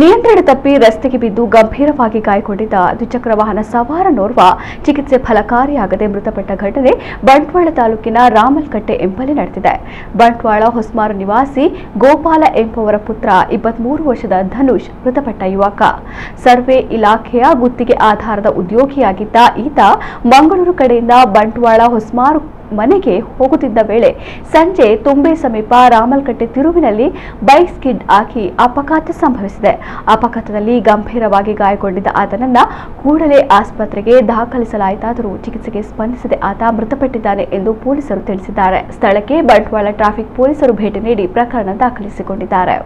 ನಿಯಂತ್ರಣ ತಪ್ಪಿ ರಸ್ತೆಗೆ ಬಿದ್ದು ಗಂಭೀರವಾಗಿ ಗಾಯಗೊಂಡಿದ್ದ ದ್ವಿಚಕ್ರ ವಾಹನ ಸವಾರನೋರ್ವ ಚಿಕಿತ್ಸೆ ಫಲಕಾರಿಯಾಗದೆ ಮೃತಪಟ್ಟ ಘಟನೆ ಬಂಟ್ವಾಳ ತಾಲೂಕಿನ ರಾಮಲ್ಕಟ್ಟೆ ಎಂಬಲ್ಲಿ ನಡೆದಿದೆ. ಬಂಟ್ವಾಳ ಹೊಸಮಾರು ನಿವಾಸಿ ಗೋಪಾಲ ಎಂಬುವರ ಪುತ್ರ 23 ವರ್ಷದ ಧನುಷ್ ಮೃತಪಟ್ಟ ಯುವಕ. ಸರ್ವೆ ಇಲಾಖೆಯ ಗುತ್ತಿಗೆ ಆಧಾರದ ಉದ್ಯೋಗಿಯಾಗಿದ್ದ ಈತ ಮಂಗಳೂರು ಕಡೆಯಿಂದ ಬಂಟ್ವಾಳ ಹೊಸಮಾರು ಮನೆಗೆ ಹೋಗುತ್ತಿದ್ದ ವೇಳೆ ಸಂಜೆ ತುಂಬೆ ಸಮೀಪ ರಾಮಲ್ಕಟ್ಟೆ ತಿರುವಿನಲ್ಲಿ ಬೈಕ್ ಸ್ಕಿಡ್ ಆಗಿ ಅಪಘಾತ ಸಂಭವಿಸಿದೆ. ಅಪಘಾತದಲ್ಲಿ ಗಂಭೀರವಾಗಿ ಗಾಯಗೊಂಡಿದ್ದ ಆತನನ್ನ ಕೂಡಲೇ ಆಸ್ಪತ್ರೆಗೆ ದಾಖಲಿಸಲಾಯಿತಾದರೂ ಚಿಕಿತ್ಸೆಗೆ ಸ್ಪಂದಿಸದೆ ಆತ ಮೃತಪಟ್ಟಿದ್ದಾನೆ ಎಂದು ಪೊಲೀಸರು ತಿಳಿಸಿದ್ದಾರೆ. ಸ್ಥಳಕ್ಕೆ ಬಂಟ್ವಾಳ ಟ್ರಾಫಿಕ್ ಪೊಲೀಸರು ಭೇಟಿ ನೀಡಿ ಪ್ರಕರಣ ದಾಖಲಿಸಿಕೊಂಡಿದ್ದಾರೆ.